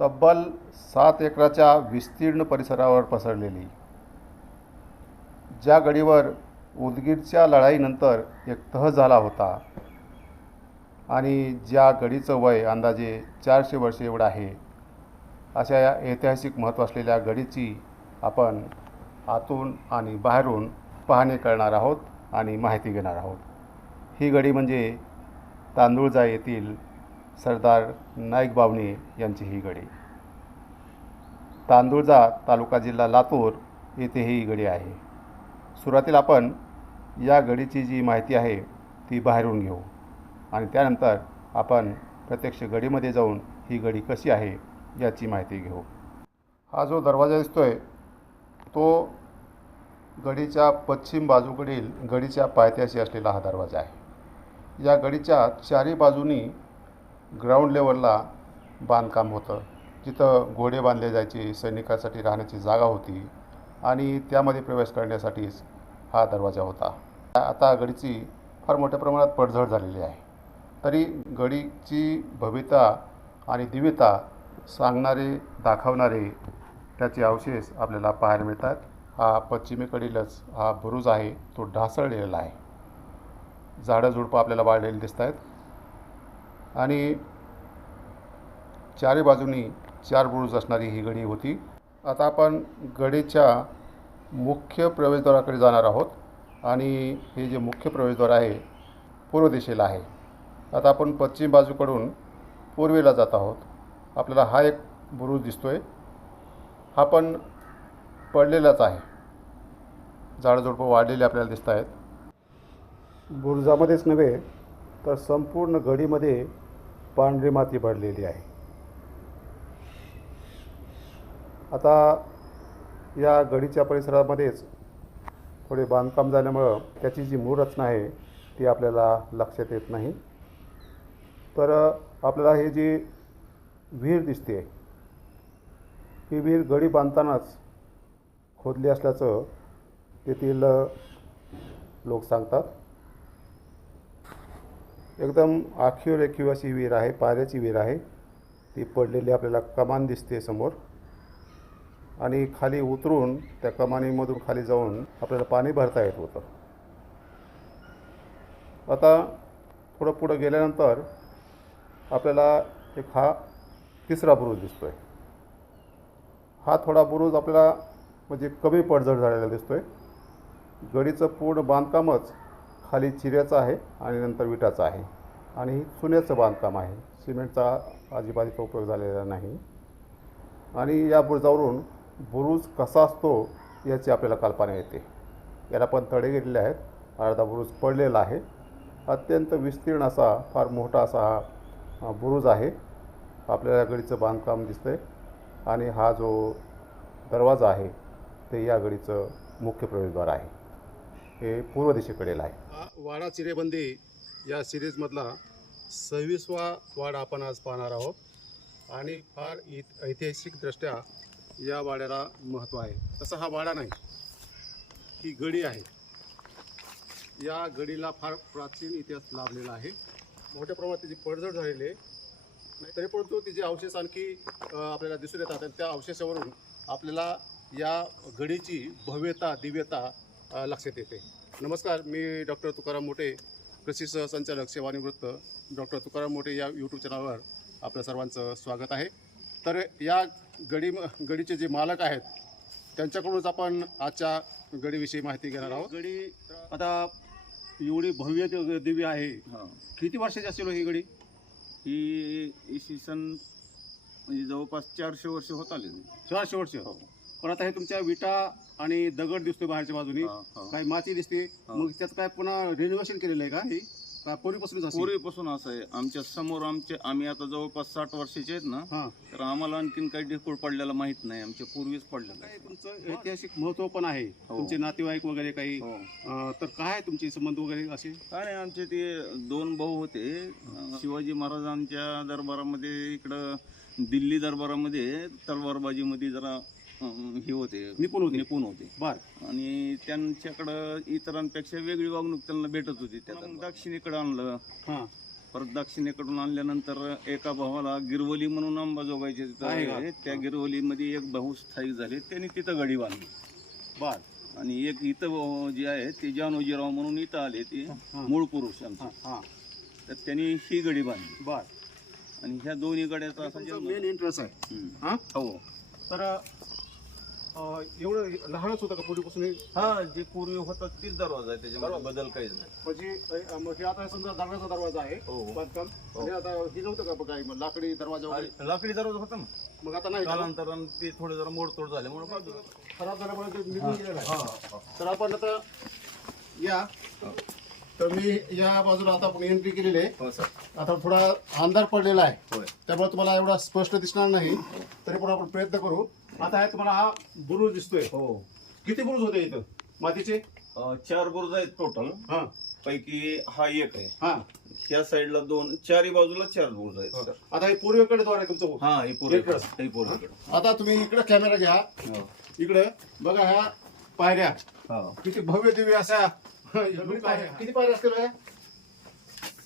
तब्बल सात एकराच्या विस्तीर्ण परिसरावर पसरलेली. ज्या गडीवर उदगीरच्या लढाईनंतर एक तह झाला होता आणि ज्या गडीचं वय अंदाजे चारशे वर्षे एवढं आहे अशा या ऐतिहासिक महत्त्व असलेल्या गडीची आपण आतून आणि बाहेरून पाहणी करणार आहोत आणि माहिती घेणार आहोत. ही गडी म्हणजे तांदूळजा येथील सरदार नाईक बावणे यांची ही गडी तांदूळजा तालुका जिल्हा लातूर येथे ही गडी आहे. सुरुवातीला आपण या गडीची जी माहिती आहे ती बाहेरून घेऊ आणि त्यानंतर आपण प्रत्यक्ष गडीमध्ये जाऊन ही गडी कशी आहे याची माहिती घेऊ. हा जो दरवाजा दिसतो आहे तो गडीच्या पश्चिम बाजूकडील गडीच्या पायथ्याशी असलेला हा दरवाजा आहे. या गडीच्या चारी बाजूनी ग्राउंड लेवलला बांधकाम होतं. जिथं घोडे बांधले जायचे सैनिकासाठी राहण्याची जागा होती आणि त्यामध्ये प्रवेश करण्यासाठीच हा दरवाजा होता. आता गडीची फार मोठ्या प्रमाणात पडझड झालेली आहे. तरी गडीची भव्यता आणि दिव्यता सांगणारे दाखवणारे त्याचे अवशेष आपल्याला पाहायला मिळतात. हा पश्चिमेकडीलच हा बुरुज आहे तो ढासळलेला आहे. झाडं झुडपं आपल्याला वाढलेली दिसत आहेत आणि चारी बाजूनी चार बुरुज असणारी ही गडी होती. आता आपण गडीच्या मुख्य प्रवेशद्वाराकडे जाणार आहोत आणि हे जे मुख्य प्रवेशद्वार आहे पूर्व दिशेला आहे. आता आपण पश्चिम बाजूकडून पूर्वेला जात आहोत. आपल्याला हा एक बुरुज दिसतो आहे हा पण पडलेलाच आहे. झाडझुडपं वाढलेले आपल्याला दिसत आहेत बुरुजामध्येच नव्हे तर संपूर्ण गडीमध्ये पांढरी माती भरलेली आहे. आता या गडीच्या परिसरामध्येच थोडे बांधकाम झाल्यामुळं त्याची जी मूळ रचना आहे ती आपल्याला लक्षात येत नाही. तर आपल्याला हे जी विहीर दिसते ही विहीर गडी बांधतानाच खोदली असल्याचं तेथील लोक सांगतात. एकदम आखीवर रेखीव अशी विहीर आहे पाऱ्याची विहीर आहे. ती पडलेली आपल्याला कमान दिसते समोर. आणि खाली उतरून त्या कमानीमधून खाली जाऊन आपल्याला पाणी भरता येत होतं. आता थोडं पुढं गेल्यानंतर आपल्याला एक हा तिसरा बुरुज दिसतो आहे हा थोडा बुरुज आपल्याला म्हणजे कमी पडझड झालेला दिसतो आहे गडीचं पूर्ण बांधकामच खाली चिऱ्याचं आहे आणि नंतर विटाचं आहे. आणि चुन्याचं बांधकाम आहे. सिमेंटचा आजीबाजीचा उपयोग झालेला नाही. आणि या बुरुजावरून बुरुज कसा असतो याची आपल्याला कल्पना येते. याला पण तडे गेलेले आहेत. अर्धा बुरुज पडलेला आहे. अत्यंत विस्तीर्ण असा फार मोठा असा हा बुरुज आहे. आपल्याला गडीचं बांधकाम दिसतंय. आणि हा जो दरवाजा आहे ते या गडीचं मुख्य प्रवेशद्वार आहे. हे पूर्व दिशेकडेला आहे. वाडा चिरेबंदी या सिरीजमधला सव्वीसवा वाडा आपण आज पाहणार आहोत. आणि फार इत ऐतिहासिकदृष्ट्या या वाड्याला महत्त्व आहे. तसा हा वाडा नाही ही गडी आहे. या गडीला फार प्राचीन इतिहास लाभलेला आहे. मोठ्या प्रमाणात तिची पडझड झालेली आहे. नाही तरी परंतु तिचे अवशेष आणखी आपल्याला दिसून येतात. आणि त्या अवशेषावरून आपल्याला या गडीची भव्यता दिव्यता लक्षात येते. नमस्कार मी डॉक्टर तुकाराम मोठे कृषी सहसंचालक सेवानिवृत्त डॉक्टर तुकाराम मोठे या यूट्यूब चॅनलवर आपल्या सर्वांचं स्वागत आहे. तर या गडी गडीचे जे मालक आहेत त्यांच्याकडूनच आपण आजच्या गडीविषयी माहिती घेणार आहोत. गडी आता एवढी भव्य दिव्य आहे. हा. किती वर्षाची असेल हो ही गडी? ही इसवी सन म्हणजे जवळपास चारशे वर्ष होत आले चारशे वर्ष. पण आता हे तुमच्या विटा आणि दगड दिसतोय बाहेरच्या बाजूनी हा, हा. काही माती दिसते. मग त्यात काय पुन्हा रिनोव्हेशन केलेलं आहे का हे का पूर्वीपासूनच असेल? पूर्वीपासून असं आहे आमच्यासमोर आमचे आम्ही आता जवळपास साठ वर्षाचे आहेत ना हा तर आम्हाला आणखीन काही ढेकूळ पडलेला माहीत नाही आमच्या पूर्वीच पडलेलं काय आहे तुमचं ऐतिहासिक महत्त्व पण आहे हो. तुमचे नातेवाईक वगैरे काही हो. अं, तर काय तुमचे संबंध वगैरे असे काय नाही आमचे ते दोन भाऊ होते अं, शिवाजी महाराजांच्या दरबारामध्ये इकडं दिल्ली दरबारामध्ये तलवारबाजीमध्ये जरा अं, हे होते. निपुण होते. निपुण होते. बर. आणि त्यांच्याकडं इतरांपेक्षा वेगळी वागणूक त्यांना भेटत होती. त्या दक्षिणेकडे आणलं. हा. परत दक्षिणेकडून आणल्यानंतर एका भावाला गिरवली म्हणून अंबाजोगाईचे तिथं आहे का? आहे. त्या गिरवलीमध्ये एक भाऊ स्थायिक झाले. त्यांनी तिथं गडी बांधली. बर. आणि एक इथं भाऊ जे आहे ते जानोजीराव म्हणून इथं आले ते हा. मूळ पुरुष आमचे. हा हा. तर त्यांनी ही गडी बांधली. बर. आणि ह्या दोन्ही गड्याचा असा जन्म मेन इंटरेस्ट आहे. हम्म. हा? हो. तर अं, एवढं लहानच होतं का पूर्वीपासून? हे? हा जे पूर्वी होता तीच दरवाजा आहे त्याच्यामध्ये बदल काहीच नाही. म्हणजे अं, मग हे आता समजा दगडाचा दरवाजा आहे हो बांधकाम हो. आणि आता हे नव्हतं का काय मग लाकडी दरवाजा वगैरे? आणि लाकडी दरवाजा होता ना. मग आता नाही का? कालांतरानं ते थोडे जरा मोडतोड झाल्यामुळे बाजूला खराब झाल्यामुळे ते निघून गेलेलं आहे. हा, तर आपण आता या. तर मी या बाजूला आता आपण एंट्री केलेली आहे. हो सर आता थोडा अंधार पडलेला आहे. होय. त्यामुळे तुम्हाला एवढा स्पष्ट दिसणार नाही. तरी पण आपण प्रयत्न करू. आता आहे तुम्हाला हा बुरुज दिसतोय. हो. किती बुरुज होते इथं? मातीचे? अं, चार बुरुज आहेत टोटल हा. पैकी हा एक आहे. हा. ह्या साईडला दोन चारही बाजूला चार बुरुज आहेत सर आता हे पूर्वेकडे द्वार आहे तुमचं हा हे पूर्वेकडे इकडं. हे पूर्वेकडे. आता तुम्ही इकडे कॅमेरा घ्या. हो. इकडे बघा ह्या पायऱ्या. हा. किती भव्य दिव्य अशा किती पायऱ्या असतील ह्या?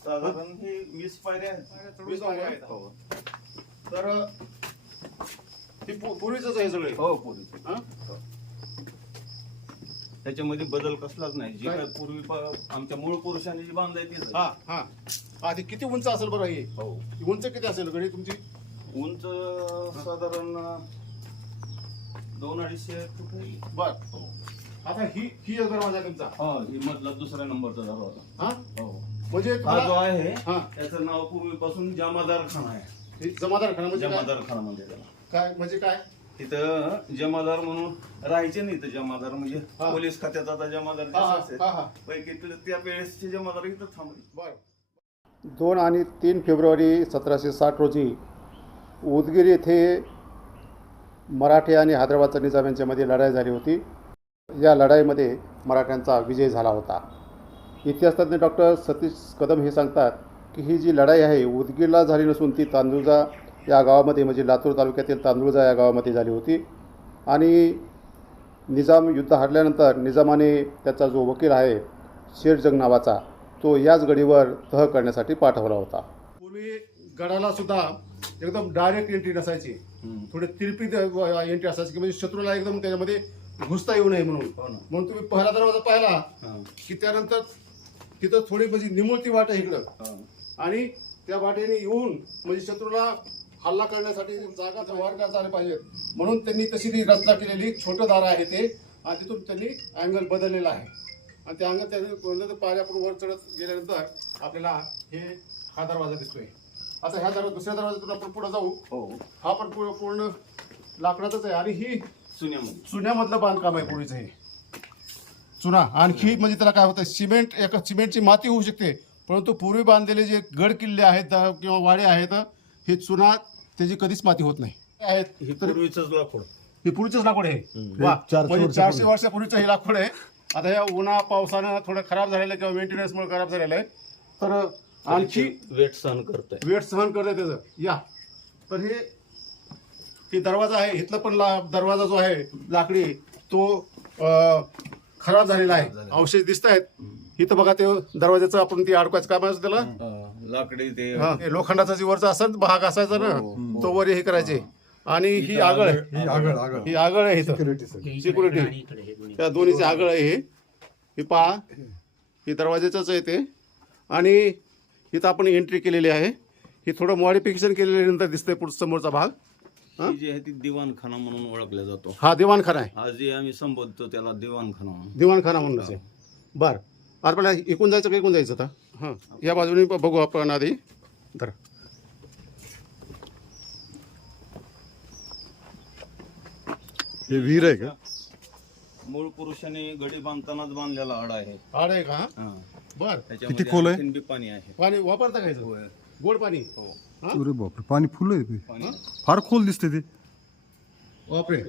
साधारण हे वीस पायऱ्या आहेत. वीस पायऱ्या आहेत. हो. तर हे पूर्वीच आहे. सगळे हो पूर्वी हा? त्याच्यामध्ये बदल कसलाच नाही. जे काय? काय पूर्वी प- आमच्या मूळ पुरुषांनी जी बांधलाय तेच आहे. हा हा हा. ती किती उंच असेल बरं ही? हो. ही उंच किती असेल गडी तुमची? उंच साधारण दोन अडीचशे फूट आहे. बर. हो आता ही ही एक दरवाजा आहे तुमचा. हा ही मधला दुसऱ्या नंबरचा दरवाजा. हा? हो. म्हणजे हा जो तुम्हाला- आहे हा. त्याचं नाव पूर्वीपासून जमादार खाना आहे. हे जमादार खाना म्हणजे काय? जमादार खाना म्हणजे त्याला. काय म्हणजे काय? इथं जमादार म्हणून राहायचे नाही इथं जमादार म्हणजे हा. पोलीस खात्यात आता जमादार हा हा हा. हा. पैकी त्या वेळेसचे जमादार इथं थांबले. बर. दोन आणि तीन फेब्रुवारी सतराशे साठ रोजी उदगीर येथे मराठे आणि हैदराबादचा निजाम यांच्यामध्ये लढाई झाली होती. या लढाईमध्ये मराठ्यांचा विजय झाला होता. इतिहासतज्ञ डॉक्टर सतीश कदम हे सांगतात की ही जी लढाई आहे उदगीरला झाली नसून ती तांदूळजा या गावामध्ये म्हणजे लातूर तालुक्यातील तांदूळजा या गावामध्ये झाली होती. आणि निजाम युद्ध हरल्यानंतर निजामाने त्याचा जो वकील आहे शेरजंग नावाचा तो याच गडीवर तह करण्यासाठी पाठवला होता. पूर्वी गडाला सुद्धा एकदम डायरेक्ट एंट्री नसायची. थोडे तिरपी एंट्री असायची की म्हणजे शत्रूला एकदम त्याच्यामध्ये घुसता येऊ नये म्हणून. हो म्हणून तुम्ही पहिला दरवाजा पाहिला. की त्यानंतर तिथं थोडी म्हणजे निमुळती वाट आहे इकडं. आणि त्या वाटेने येऊन म्हणजे शत्रूला हल्ला करण्यासाठी जागा व्यवहार आले पाहिजेत. म्हणून त्यांनी तशी ती रचना केलेली. छोटं दार आहे ते. आणि तिथून त्यांनी अँगल बदललेला आहे. आणि त्या अँगल त्यांनी कोणत्या तर पायऱ्या आपण वर चढत गेल्यानंतर आपल्याला हे हा दरवाजा दिसतोय. आता ह्या दरवाजा दुसऱ्या दरवाजातून आपण पुढे जाऊ. हो. हा पण पूर्ण पूर्ण लाकडाचाच आहे. आणि ही सुन्यामध्ये चुन्यामधलं बांधकाम आहे पूर्वीचं हे. चुना. आणखी म्हणजे त्याला काय होतं? सिमेंट एका सिमेंटची माती होऊ शकते. परंतु पूर्वी बांधलेले जे गड किल्ले आहेत अ, किंवा वाडे आहेत हे चुना त्याची कधीच माती होत नाही. आहेत. हे तरी पूर्वीच लाकूड. हे पूर्वीचंच लाकूड आहे. वा. म्हणजे चारशे वर्षापूर्वीचं हे लाकूड आहे. आता या उन्हा पावसानं थोडं खराब झालेलं आहे किंवा मेंटेनन्समुळे खराब झालेलं आहे. तर आणखी वेट सहन करत वेट सहन करते त्याचं. या. तर हे हे दरवाजा आहे. इथलं पण ला दरवाजा जो आहे लाकडी तो अं, खराब झालेला आहे. अवशेष दिसत आहेत इथं बघा ते दरवाजाचं आपण ती अडकवायचं काम असतं त्याला. लाकडी ते हा, हे लोखंडाचा जी वरचा असा भाग असायचा ना हो, तो वर हे करायचे. आणि ही आगळ. आहे ही आगळ आगळ. ही आगळ आहे इथं. सिक्युरिटी सिक्युरिटी त्या दोन्हीची आगळ आहे हे. हे पहा ही दरवाजाचंच आहे ते. आणि इथं आपण एंट्री केलेली आहे. ही थोडं मॉडिफिकेशन केलेल्यानंतर दिसतंय पुढचा समोरचा भाग. ही? जी आहे ती दिवाणखाना म्हणून ओळखला जातो. हा दिवाणखाना आहे. आजही आम्ही संबोधतो त्याला दिवाणखाना म्हणून. दिवाणखाना म्हणूनच आहे. बर. आपल्याला इकून जायचं का इकून जायचं आता? हां. या बाजूने बघू आपण आधी. धर. हे वीर आहे का? मूळ पुरुषाने गडी बांधतानाच बांधलेला आडा आहे. आड आहे का? हा. बर. त्याच्यामध्ये खोल आहे? आणखीन बी पाणी आहे. पाणी वापरता का याचं? होय. गोड पाणी? हो. हा? अरे बापरे पाणी फुल आहे ते. पाणी. फार खोल दिसते ते. बापरे.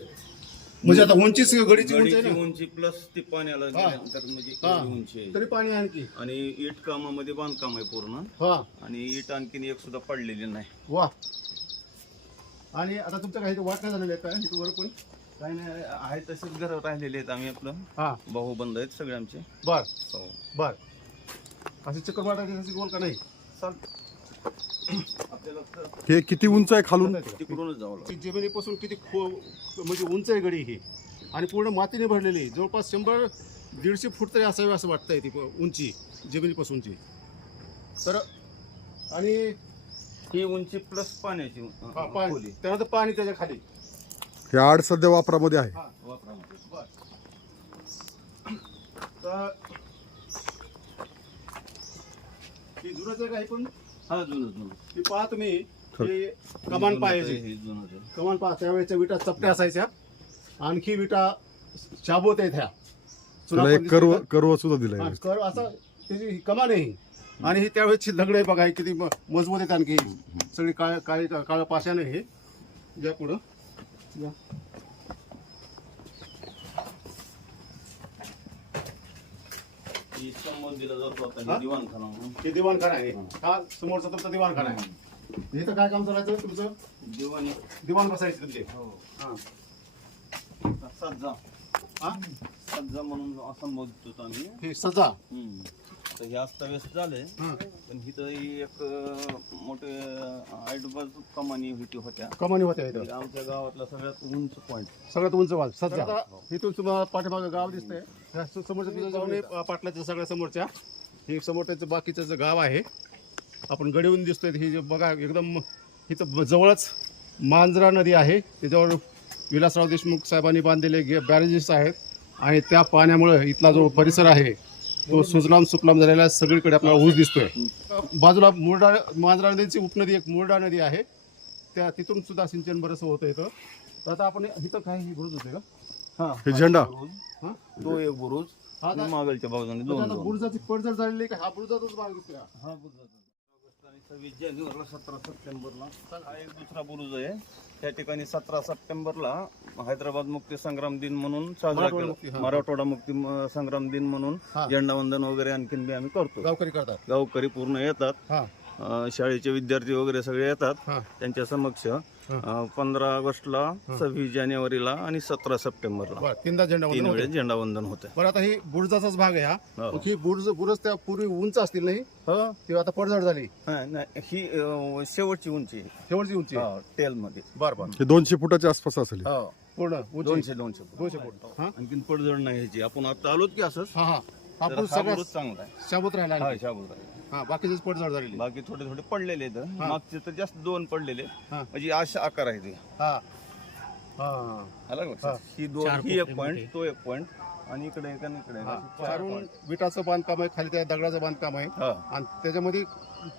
म्हणजे आता उंचीच गडीची उंची आहे गडीची ना. उंची प्लस ते पाण्याला गेल्यानंतर म्हणजे हा. एवढी उंची आहे. तरी पाणी आणखी. आणि इट कामामध्ये बांधकाम आहे पूर्ण. हा. आणि इट आणखीन एक सुद्धा पडलेली नाही. वा. आणि आता तुमच्या काही वाट नाही झालेली आहे का? इथं वर पण? काही नाही आहे तसेच घर राहिलेले आहेत आम्ही आपलं. हा. भाऊ बंद आहेत सगळे आमचे. बर. हो. बर. अशी चक्कर वाटायची तशी गोल का नाही? चालतं हे किती उंच आहे खालून? तिकडूनच जावं लागतं. जमिनीपासून किती खो म्हणजे उंच आहे गडी ही. आणि पूर्ण मातीने भरलेली आहे. जवळपास शंभर दीडशे फूट तरी असावी असं वाटतंय ती प- उंची जमिनीपासूनची. तर आणि ही उंची प्लस पाण्याची अं, पा- पाणी खोली त्यानंतर पाणी त्याच्याखाली. हे आड सध्या वापरामध्ये आहे. वापरामध्ये. तर ही जुनच आहे का हे पण? हा जुनं जुनं. ही पहा तुम्ही ही कमान हे आहे. कमान पहा त्यावेळेच्या विटा चपट्या असायच्या. आणखी विटा शाबूत आहेत ह्या. त्याला एक दिसते कर्व का? कर्व सुद्धा दिलाय. हा, कर असा त्याची ही कमान आहे ही. आणि ही त्यावेळेची दगड आहे बघा ही किती म- मजबूत आहेत आणखी. सगळी काळ काळी काळं पाशाने हे. या पुढं. या. ही संबंध दिला जातो आता हा? दिवाणखाना म्हणून. हे दिवाणखाना आहे. हा समोरचा तुमचा दिवाणखाना आहे. इथं काय काम चालायचं तुमचं? दिवाणी. दिवाण बसायचे तुमचे. हो. हा. सज्जा. हा? सज्जा म्हणून असं बोलतो आम्ही. हे सजा हम्म. तर हे अस्ताव्यस्त झाले हा. पण इथं ही एक अं, मोठे आयडबाज कमानी होती होत्या. कमानी होत्या इथं. ही आमच्या गावातला सगळ्यात उंच पॉईंट सगळ्यात उंच वाल सध्या इथून तुम्हाला पाठीमागं गाव दिसतंय. ह्या स- समोरच्या तुझं गाव नाही पाटलाच्या सगळ्या समोरच्या हे समोर त्याचं बाकीचं जे गाव आहे आपण गडीहून दिसतोय हे जे बघा एकदम इथं ब- जवळच मांजरा नदी आहे. त्याच्यावर विलासराव देशमुख साहेबांनी बांधलेले गे बॅरेजेस आहेत आणि त्या पाण्यामुळे इथला जो परिसर आहे तो सुजलाम सुफलाम झालेला आहे. सगळीकडे आपल्याला ऊस दिसतोय. बाजूला मुरडा मांजरा नदीची उपनदी एक मुरडा नदी आहे. त्या तिथून सुद्धा सिंचन बरंच होतं इथं. तर आता आपण इथं काय हे बुरुज होते का? हा. हे झेंडा? तो एक बुरुज. हा, आणि मागलच्या बाजूने दोन बुरुजाची पडझड झालेली का? हा बुरुजाचाच भाग हा? हा आणि सव्वीस जानेवारीला सतरा सप्टेंबरला. हा एक दुसरा बुरुज आहे. त्या ठिकाणी सतरा सप्टेंबरला हैदराबाद मुक्ती संग्राम दिन म्हणून साजरा मराठवाडा मुक्ती, केला हा. मराठवाडा मुक्ती म- संग्राम दिन म्हणून हा. झेंडावंदन वगैरे आणखीन बी आम्ही करतो गावकरी करतात. गावकरी पूर्ण येतात. हा. अं, शाळेचे विद्यार्थी वगैरे सगळे येतात. हा. त्यांच्या समक्ष पंधरा ऑगस्टला सव्वीस जानेवारीला आणि सतरा सप्टेंबरला. बरं तीनदा झेंडा तीन वंदन वेळेस होते. झेंडावंदन होतं. बरं आता ही बुरुजाचाच भाग आहे हा. हो. ही बुरुज बुरुज त्या पूर्वी उंच असतील नाही? हो. ती आता पडझड झाली. हा, नाही, ही अं, शेवटची उंची आहे. शेवटची उंची. हा, टेलमध्ये बरं बरं. हे दोनशे फुटाच्या आसपास असेल. हो. पूर्ण उंची. दोनशे दोनशे फूट. दोनशे फूट. हा. आणखीन पडझड नाही ह्याची. आपण आता आलोत की असंच. हा हा. हा तर बुरुज हा सगळ्यात बुरुज चांगला आहे. शाबूत राहिला हा आणखी. शाबूत आहे. हा बाकीचीच पडझड झालेली. बाकी थोडे थोडे पडलेले आहेत. हा. मागचे तर जास्त दोन पडलेले हा. म्हणजे अशा आकार आहे ते हा. हा. आला का लक्षात? ही. दोन ही एक पॉइंट तो एक पॉइंट आणि इकडे एक आणि इकडे एक. हा. चार चारून point. विटाचं बांधकाम आहे खाली त्या दगडाचं बांधकाम आहे. हा. आणि त्याच्यामध्ये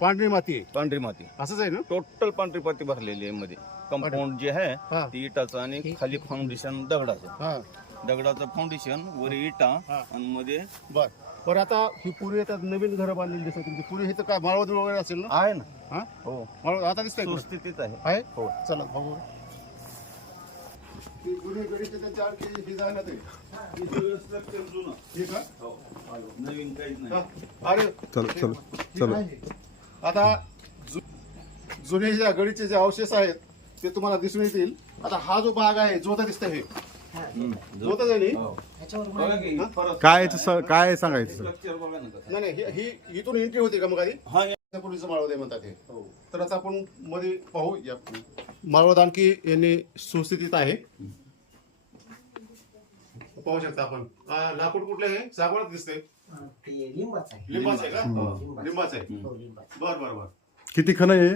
पांढरी माती आहे. पांढरी माती. असंच आहे ना? टोटल पांढरी माती भरलेली आहे मध्ये. कंपाऊंड जे आहे हा. ती इटाचं आणि खाली फाउंडेशन दगडाचं. हा. दगडाचं फाउंडेशन वर इटा हा. आणि मध्ये बर. बरं आता ही पूर्वी आता नवीन घरं बांधलेली दिसत तुमची. पूर्वी हे तर काय माळवद वगैरे असेल ना? आहे ना. हा? हो. माळवद आता दिसतंय का? सुस्थितीत आहे. आहे? हो. चला बघू. ती जुनी गडीची त्यांची आणखी ही जागा ते का? नवीन काहीच. नाही. अरे. चल चल चल. काय? आता जु- जुने ज्या गडीचे जे अवशेष आहेत ते तुम्हाला दिसून येतील. आता हा जो भाग आहे जोता दिसतंय हे फरक काय याचं स- काय सांगायचं सर. नाही नाही ही ही- इथून एंट्री होती का मग आधी? हा या- पूर्वीचं माळवद आहे म्हणतात हे. तर आता आपण मध्ये पाहू या. माळवद आणखी यांनी सुस्थितीत आहे. पाहू शकता आपण. आ, लाकूड कुठलं आहे? सागवडच दिसतंय. ते लिंबाच आहे. लिंबाचं आहे का? लिंबाचं. लिंबाचं आहे. हो, लिंबाचं. बर बर बर. किती खण आहे? हे?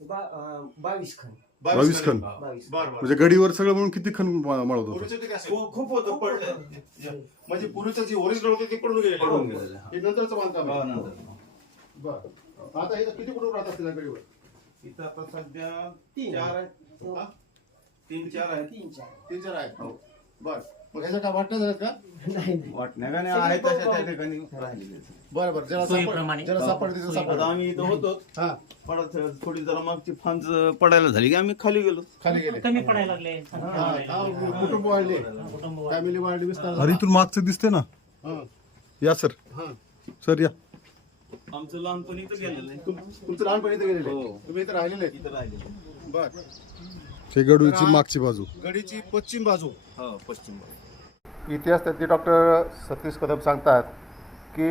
बा- अं, बावीस खण. बावीस खण. बावीस. बर बर. म्हणजे गडीवर सगळं म्हणून किती खण मा- माळवत होतं पूर्वीचं किती असेल? खूप होतं पडलं. म्हणजे पूर्वीचं जे ओरिजिनल होते ते पडून गेले पडून गेलेलं, हा. हे नंतरचं बांधकाम हा, आहे. नंतर. बर. आता इथं किती कुटुंब राहतात तिला गडीवर? इथं आता सध्या तीन. चार आहेत. हा? तीन चार आहेत. तीन चार. तीन चार आहेत. बर. मग ह्याच्या काय वाटणं झालं का? नाही नाही. वाटण्या का नाही? आहेत तशा त्या ठिकाणी. राहिलेले आहेत. बरं बरं. ज्याला सोयीप्रमाणे. सापड- ज्याला सापड तिथं आता सापड आम्ही इथं होतो हा. पडत थोडी जरा मागची फांज पडायला झाली की आम्ही खाली गेलो. खाली गेले. कमी पडायला लागले. हा, हा, कुटुंब वाढले? कुटुंब फॅमिली वाढली विस्तार अरे झाला. इथून मागचं दिसते ना? हा, या सर. हा. सर या. आमचं लहानपणी इथं गेलेलं आहे. तुम- तुमचं लहानपणी इथे गेलेले हो. तुम्ही इथे राहिलेले. इथं राहिलेलं बर. हे गडूची मागची बाजू. गडीची पश्चिम बाजू. हो पश्चिम भाग. इतिहास तज्ज्ञ डॉक्टर सतीश कदम सांगतात की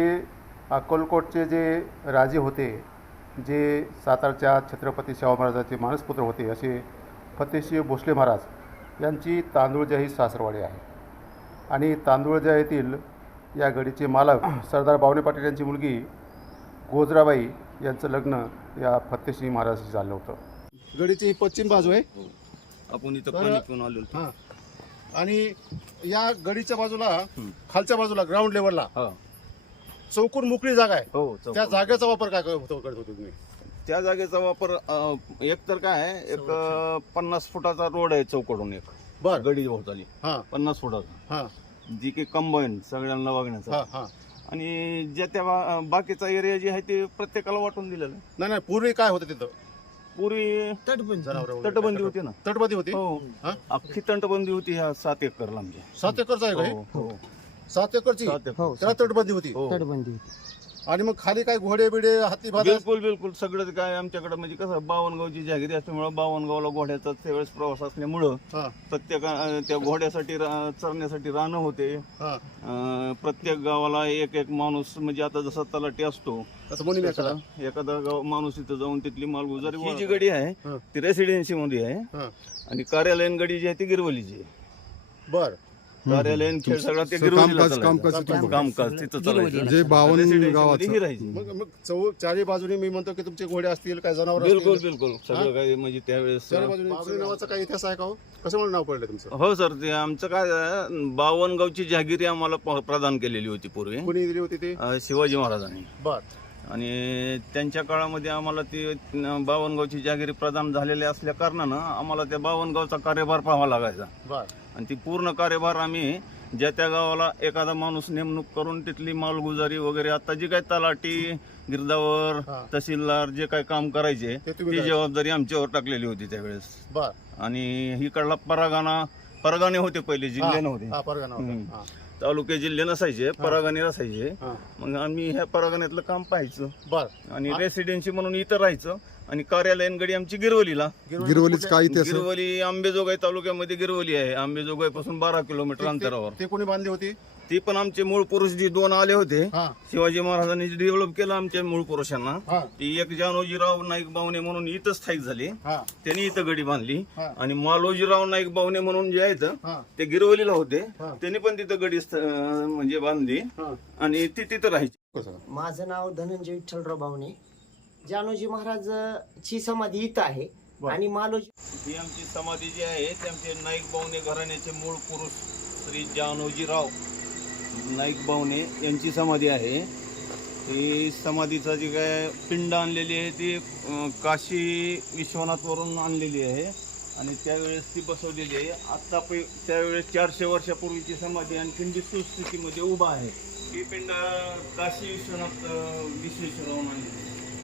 अक्कलकोटचे जे राजे होते जे सातारच्या छत्रपती शाहू महाराजांचे मानसपुत्र होते असे फतेशिव भोसले महाराज यांची तांदूळजा ही सासरवाडी आहे. आणि तांदूळजा येथील या गडीचे मालक सरदार बावणे पाटील यांची मुलगी गोजराबाई यांचं लग्न या फत्तेसिंग महाराजांशी झालं होतं. गडीची ही पश्चिम बाजू आहे. आपण इथं तर- पाणी पिऊन आलो हा. आणि या गडीच्या बाजूला खालच्या बाजूला ग्राउंड लेवलला हा. चौकून मोकळी जागा आहे. हो त्या जागेचा वापर काय करत होतो करत होतो तुम्ही? त्या जागेचा वापर अं, एक तर काय आहे, एक अं, पन्नास फुटाचा रोड आहे चौकडून एक. बर. गडी भोवताली हा. पन्नास फुटाचा. हा. जी की कंबाईन सगळ्यांना वागण्याचा हा हा. आणि ज्या त्या बा- बाकीचा एरिया जे आहे ते प्रत्येकाला वाटून दिलेलं आहे. नाही नाही पूर्वी काय होतं तिथं? पुरी तटबंदी. काय होती ना. तटबंदी होती? हो. हा? अख्खी तटबंदी होती ह्या सात एकर लांबची सात एकरचा आहे? का हे? हो हो सात एकरची हो त्याला तटबंदी होती? हो. तटबंदी आणि मग खाली काय घोडे बिडे हाती भात बिलकुल बिलकुल. सगळं काय आमच्याकडे म्हणजे कसं बावनगावची जागिरी असल्यामुळं बावनगावला घोड्याचा त्यावेळेस प्रवास असल्यामुळं हा. प्रत्येक अं, त्या घोड्यासाठी रा- चरण्यासाठी रानं होते. हा. अं, प्रत्येक गावाला एक एक माणूस म्हणजे आता जसा तलाठी असतो असं म्हणून एखादा तसा एखादा गाव माणूस इथं जाऊन तिथली मालगुजारी ही जी गडी आहे. ती रेसिडेन्सी मध्ये आहे. हा. आणि कार्यालयीन गडी जी आहे ती गिरवलीची आहे. बर. कार्यालयीन खेळ सगळा ते कामकाज चालायचा. कामकाज तिथं. कामकाज. तिथं चालायचं. जे बावन गावाचं. ही राहायची. मग मग चौ चारी बाजूनी मी म्हणतो की तुमचे घोडे असतील काय जनावर बिलकुल बिलकुल. सगळं काही म्हणजे त्यावेळेस चारी बाजूनी बावरी नावाचा काही इतिहास आहे का हो? कसं म्हणून नाव पडलं तुमचं? हो सर ते आमचं काय झालं, बावनगावची जहागिरी आम्हाला प- प्रदान केलेली होती पूर्वी. कोणी दिली होती ते? अं, शिवाजी महाराजांनी. बर. आणि त्यांच्या काळामध्ये आम्हाला ती बावनगावची जहागिरी प्रदान झालेली असल्या कारणानं आम्हाला त्या बावनगावचा कार्यभार पाहावा लागायचा. आणि ती पूर्ण कार्यभार आम्ही ज्या त्या गावाला एखादा माणूस नेमणूक करून तिथली मालगुजारी वगैरे आता जी काही तलाठी गिरदावर. तहसीलदार जे काही काम करायचे ते. जबाबदारी आमच्यावर टाकलेली होती त्यावेळेस. आणि इकडला परगाणा परगाणे होते पहिले जिल्हे नव्हते. तालुके जिल्हे नसायचे परगाणे नसायचे. हा. मग आम्ही ह्या परगाण्यातलं काम पाहायचं. बर. आणि रेसिडेन्सी म्हणून इथं राहायचं. आणि कार्यालयीन गडी आमची गिरवलीला. गिरवलीच काय इतिहास? आहे? गिरवली आंबेजोगाई तालुक्यामध्ये गिरवली आहे. आंबेजोगाई पासून बारा किलोमीटर अंतरावर. ते कोणी बांधली होती? ती पण आमचे मूळ पुरुष जे दोन आले होते हा. शिवाजी महाराजांनी डेव्हलप केलं आमच्या मूळ पुरुषांना हा. ती एक जानोजीराव नाईक बावणे म्हणून इथं स्थायिक झाली. हा. त्यांनी इथं गडी बांधली. हा. आणि मालोजीराव नाईक बावणे म्हणून जे आहेत हा. ते गिरवलीला होते. हा. त्यांनी पण तिथं गडी स्थ- अं, म्हणजे बांधली. हा. आणि ती तिथं राहायची. कसं? माझं नाव धनंजय विठ्ठलराव बावणे जानोजी महाराज ची समाधी इथं आहे. बरं. आणि मालोजी ही आमची समाधी जी आहे ते आमचे नाईक बावणे घराण्याचे मूळ पुरुष श्री जानोजीराव. नाईक बावणे यांची समाधी आहे. ही समाधीचा जी काय पिंड आणलेली आहे ती काशी विश्वनाथवरून आणलेली आहे आणि त्यावेळेस ती बसवलेली आहे. आत्ता पै त्यावेळेस चारशे वर्षापूर्वीची समाधी आणखीन जी सुस्थितीमध्ये उभा आहे. ही पिंड काशी विश्वनाथ अं, विश्वेश्वरावरून आणलेली आहे.